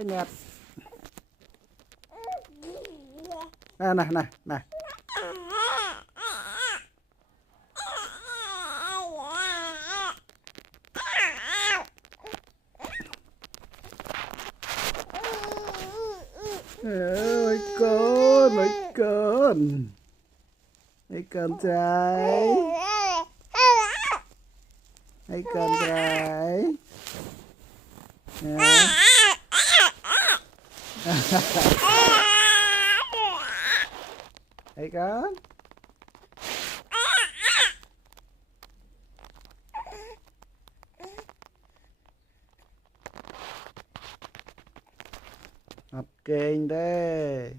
Đấy nè. À, này này này. Ôi con mấy con trai mấy con trai mấy con học kinh thế.